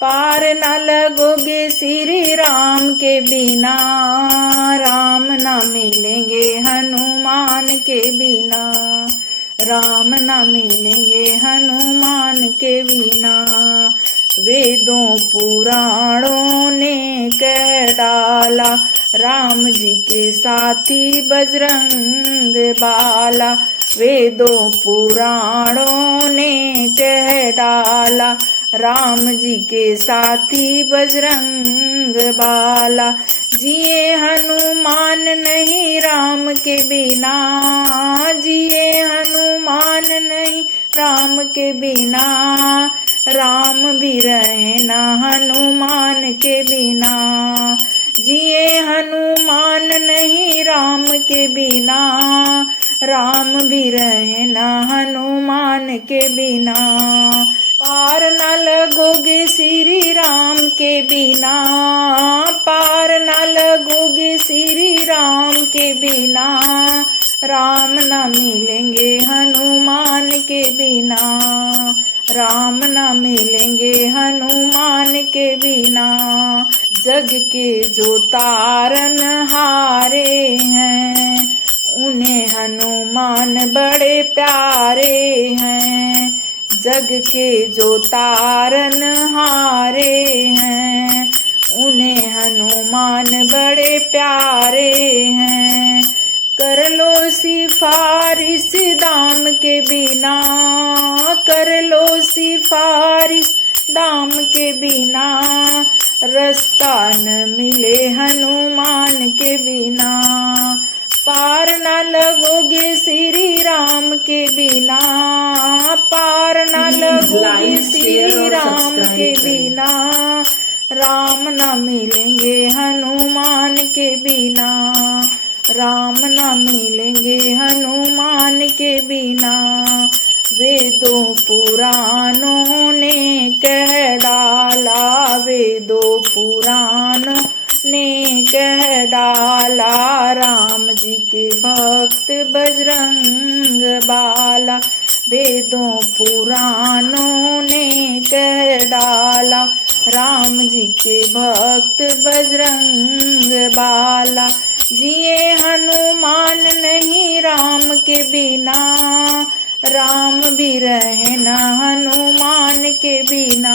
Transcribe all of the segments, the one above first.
पार न लगोगे श्री राम के बिना, राम न मिलेंगे हनुमान के बिना, राम न मिलेंगे हनुमान के बिना। वेदों पुराणों ने कह डाला, राम जी के साथी बजरंग बाला। वेदों पुराणों ने कह डाला, राम जी के साथी बजरंग बाला। जिए हनुमान नहीं राम के बिना, जिए हनुमान नहीं राम के बिना, राम भी रहे ना हनुमान के बिना। जिए हनुमान नहीं राम के बिना, राम भी रहे ना हनुमान के बिना। पार न लगोगे श्री राम के बिना, पार न लगोगे श्री राम के बिना, राम न मिलेंगे हनुमान के बिना, राम न मिलेंगे हनुमान के बिना। जग के जो तारन हारे हैं, उन्हें हनुमान बड़े प्यारे हैं। जग के जो तारन हारे हैं, उन्हें हनुमान बड़े प्यारे हैं। कर लो सिफारिश दाम के बिना, कर लो सिफारिश दाम के बिना, रास्ता न मिले हनुमान के बिना। पार न लगोगे श्री राम के बिना, पार न लगोगे श्री राम के बिना, राम न मिलेंगे हनुमान के बिना, राम न मिलेंगे हनुमान के बिना। वेदों पुराणों ने कह डाला, वेदों पुराणों ने कह डाला, राम जी के भक्त बजरंग बाला। वेदों पुराणों ने कह डाला, राम जी के भक्त बजरंग बाला। जिए हनुमान नहीं राम के बिना, राम भी रहे ना हनुमान के बिना।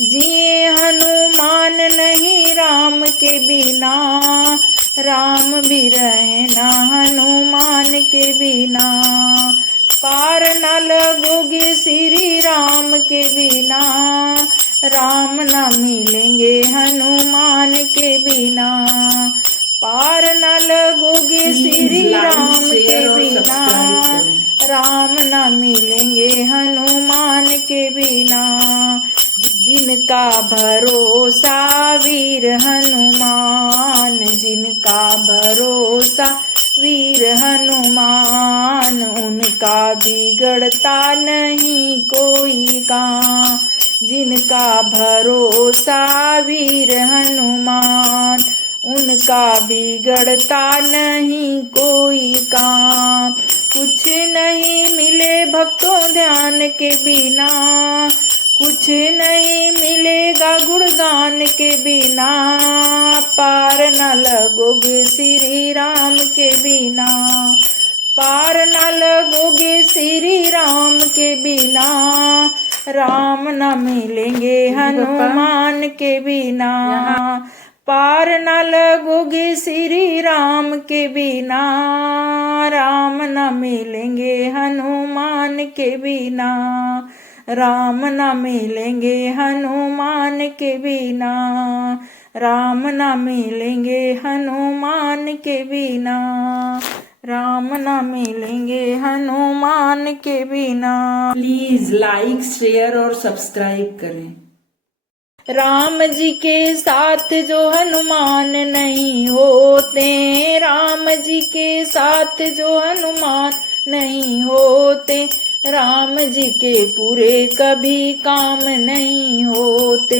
जिए हनुमान नहीं राम के बिना, राम भी रहे ना हनुमान के बिना। पार न लगोगे श्री राम के बिना, राम न मिलेंगे हनुमान के बिना। पार न लगोगे श्री राम के बिना, राम न मिलेंगे हनुमान के बिना। जिनका भरोसा वीर हनुमान, जिनका भरोसा वीर हनुमान, उनका बिगड़ता नहीं कोई काम। जिनका भरोसा वीर हनुमान, उनका बिगड़ता नहीं कोई काम। कुछ नहीं मिले भक्तों ध्यान के बिना, कुछ नहीं मिलेगा गुणगान के बिना। पार न लगोगे श्री राम के बिना, पार न लगोगे श्री राम के बिना, राम न मिलेंगे हनुमान के बिना। पार न लगोगे श्री राम के बिना, राम न मिलेंगे हनुमान के बिना, राम न मिलेंगे हनुमान के बिना, राम न मिलेंगे हनुमान के बिना, राम न मिलेंगे हनुमान के बिना। प्लीज लाइक, शेयर और सब्सक्राइब करें। राम जी के साथ जो हनुमान नहीं होते, राम जी के साथ जो हनुमान नहीं होते, राम जी के पूरे कभी काम नहीं होते,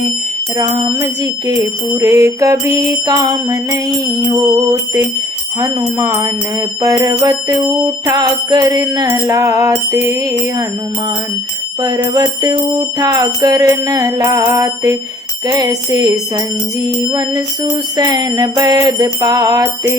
राम जी के पूरे कभी काम नहीं होते। हनुमान पर्वत उठा कर न लाते, हनुमान पर्वत उठा कर न लाते, कैसे संजीवन सुसैन वैद पाते।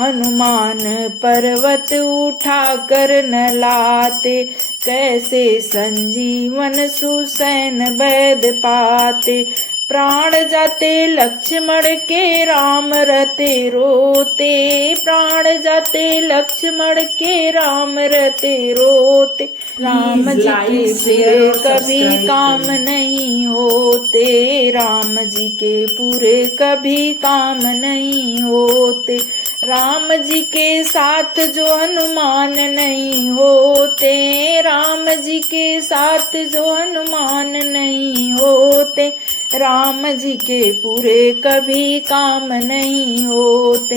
हनुमान पर्वत उठा कर न लाते, कैसे संजीवन सुसैन वैद पाते। प्राण जाते लक्ष्मण के राम रते रोते, प्राण जाते लक्ष्मण के राम रते रोते। राम जी के पूरे कभी काम नहीं होते, राम जी के पूरे कभी काम नहीं होते। राम जी के साथ जो हनुमान नहीं होते, राम जी के साथ जो हनुमान नहीं होते। राम जी के पूरे कभी काम नहीं होते,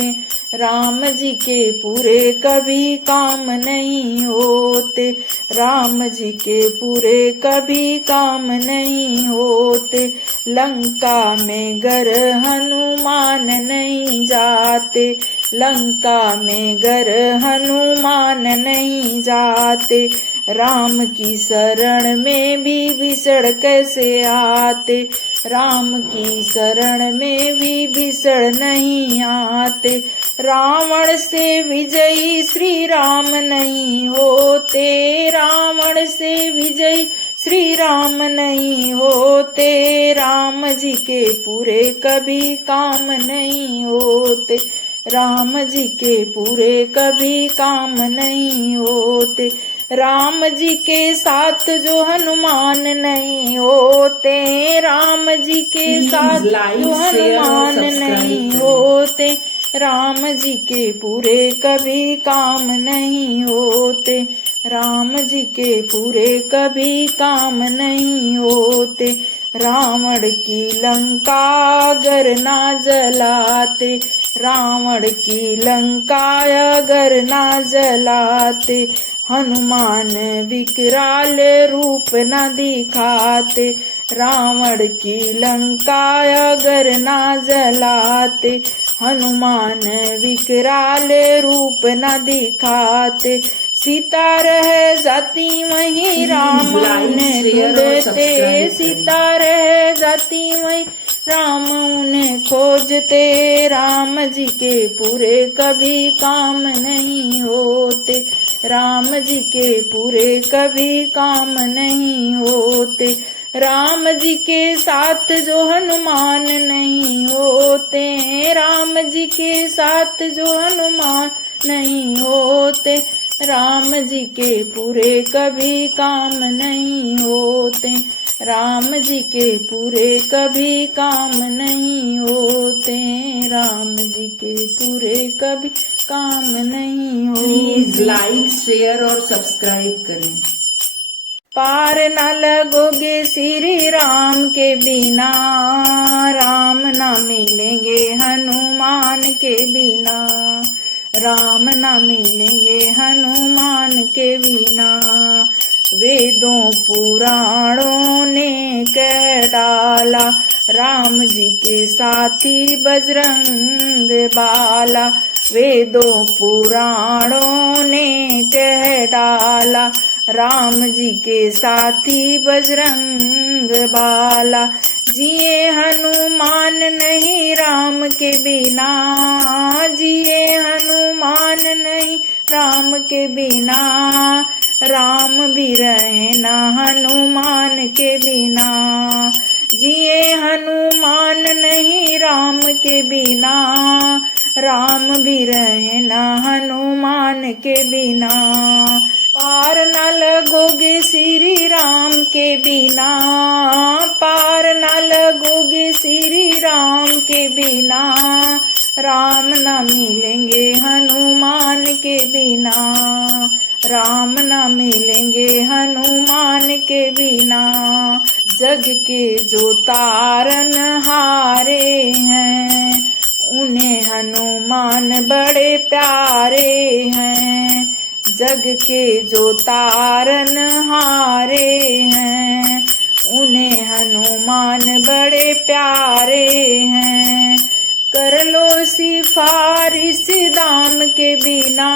राम जी के पूरे कभी काम नहीं होते। राम जी के पूरे कभी काम नहीं होते। लंका में गर हनुमान नहीं जाते, लंका में गर हनुमान नहीं जाते। राम की शरण में भी विषण कैसे आते, राम की शरण में भी विषण नहीं आते। रावण से विजयी श्री राम नहीं होते, रावण से विजयी श्री राम नहीं होते। राम जी के पूरे कभी काम नहीं होते, राम जी के पूरे कभी काम नहीं होते। राम जी के साथ जो हनुमान नहीं होते, राम जी के साथ जो हनुमान नहीं होते। राम जी के पूरे कभी काम नहीं होते, राम जी के पूरे कभी काम नहीं होते। रावण की लंका अगर ना जलाते, रावण की लंका अगर ना जलाते। हनुमान विकराल रूप न दिखाते, रावण की लंका अगर ना जलाते। हनुमान विकराल रूप न दिखाते। सीता रह जाती वहीं राम उन्हें ढूंढते, सीता रह जाती वहीं राम उन्हें खोजते। राम जी के पूरे कभी काम नहीं होते, राम जी के पूरे कभी काम नहीं होते। राम जी के साथ जो हनुमान नहीं होते, राम जी के साथ जो हनुमान नहीं होते। राम जी के पूरे कभी काम नहीं होते, राम जी के पूरे कभी काम नहीं होते। राम जी के पूरे कभी काम नहीं होते। प्लीज लाइक शेयर और सब्सक्राइब करें। पार न लगोगे श्री राम के बिना, राम न मिलेंगे हनुमान के बिना, राम न मिलेंगे हनुमान के बिना। वेदों पुराणों ने कह डाला, राम जी के साथी बजरंग बाला। वेदों पुराणों ने कह डाला, राम जी के साथी बजरंग बाला। जिए हनुमान नहीं राम के बिना, जिए हनुमान नहीं राम के बिना। राम भी रहे ना हनुमान के बिना, जिए हनुमान नहीं राम के बिना। राम भी रहे ना हनुमान के बिना। पार न लगोगे श्री राम के बिना, पार न लगोगे श्री राम के बिना। राम न मिलेंगे हनुमान के बिना, राम न मिलेंगे हनुमान के बिना। जग के जो तारन हारे हैं, उन्हें हनुमान बड़े प्यारे हैं। जग के जो तारन हारे हैं, उन्हें हनुमान बड़े प्यारे हैं। कर लो सिफारिश दाम के बिना,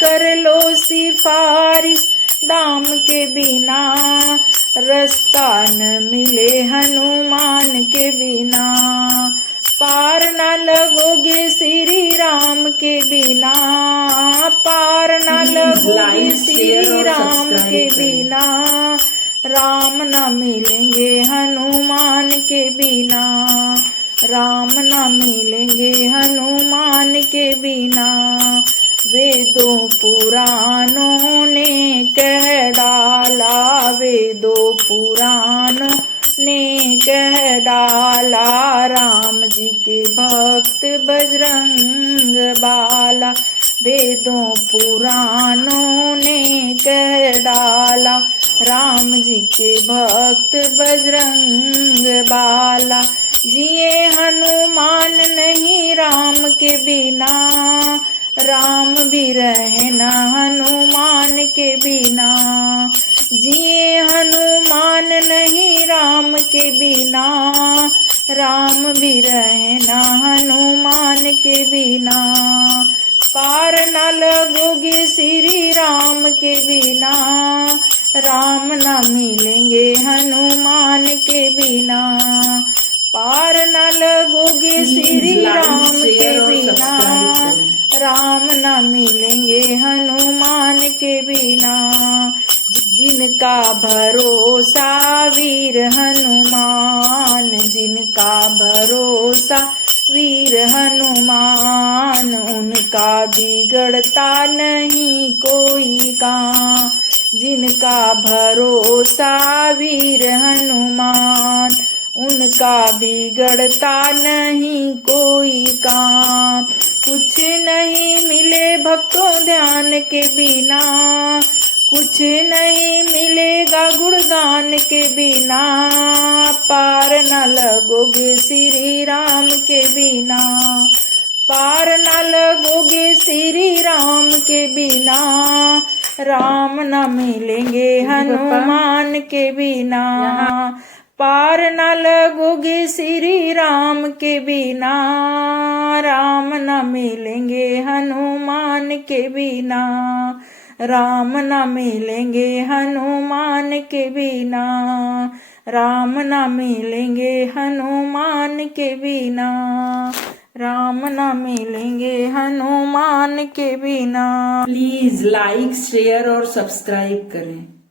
कर लो सिफारिश दाम के बिना, रास्ता न मिले हनुमान के बिना। पार न लगोगे श्री राम के बिना, पार न Please लगोगे like, share श्री और राम subscribe के करें। बिना, राम न मिलेंगे हनुमान के बिना, राम न मिलेंगे हनुमान के बिना। वेदों पुराणों ने कह डाला, वेदों पुराणों ने कह डाला, राम जी के भक्त बजरंग बाला। वेदों पुराणों ने कह डाला, राम जी के भक्त बजरंग बाला। जिए हनुमान नहीं राम के बिना, राम भी रहे न हनुमान के बिना। जिए हनुमान नहीं राम के बिना, राम भी रहे न हनुमान के बिना। पार न लगोगे श्री राम के बिना, राम न मिलेंगे हनुमान के बिना। पार न लगोगे श्री राम के बिना, राम न मिलेंगे हनुमान के बिना। जिनका भरोसा वीर हनुमान, जिनका भरोसा वीर हनुमान, उनका बिगड़ता नहीं कोई काम। जिनका भरोसा वीर हनुमान, उनका बिगड़ता नहीं कोई काम। कुछ नहीं मिले भक्तों ध्यान के बिना, कुछ नहीं मिलेगा गुणगान के बिना। पार न लगोगे श्री राम के बिना, पार न लगोगे श्री राम के बिना, राम न मिलेंगे हनुमान के बिना। पार न लगोगे श्री राम के बिना, राम न मिलेंगे हनुमान के बिना, राम न मिलेंगे हनुमान के बिना, राम न मिलेंगे हनुमान के बिना, राम न मिलेंगे हनुमान के बिना। प्लीज लाइक, शेयर और सब्सक्राइब करें।